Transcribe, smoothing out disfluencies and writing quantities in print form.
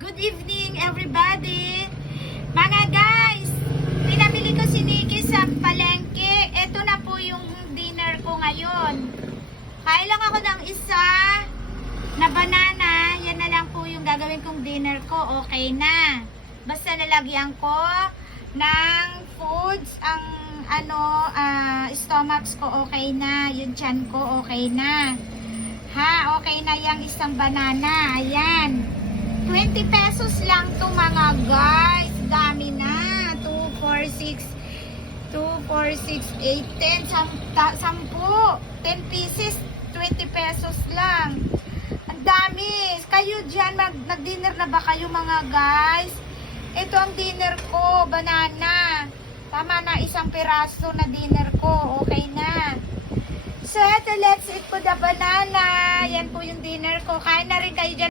Good evening everybody. Mga guys, pinamili ko si Nikki sa palengke. Ito na po yung dinner ko ngayon. Kain lang ako ng isa na banana. Yan na lang po yung gagawin kong dinner ko. Okay na. Basta nalagyan ko ng foods ang stomachs ko okay na. Yung tiyan ko okay na. Ha, okay na yung isang banana. Ayan. 20 pesos lang to mga guys. Dami na. 2, 4, 6, 8, 10. 10 pieces. 20 pesos lang. Ang dami. Kayo dyan, nag-dinner na ba kayo mga guys? Ito ang dinner ko. Banana. Tama na, isang piraso na dinner ko. Okay na. So, eto, let's eat po the banana. Yan po yung dinner ko. Kain na rin kayo dyan.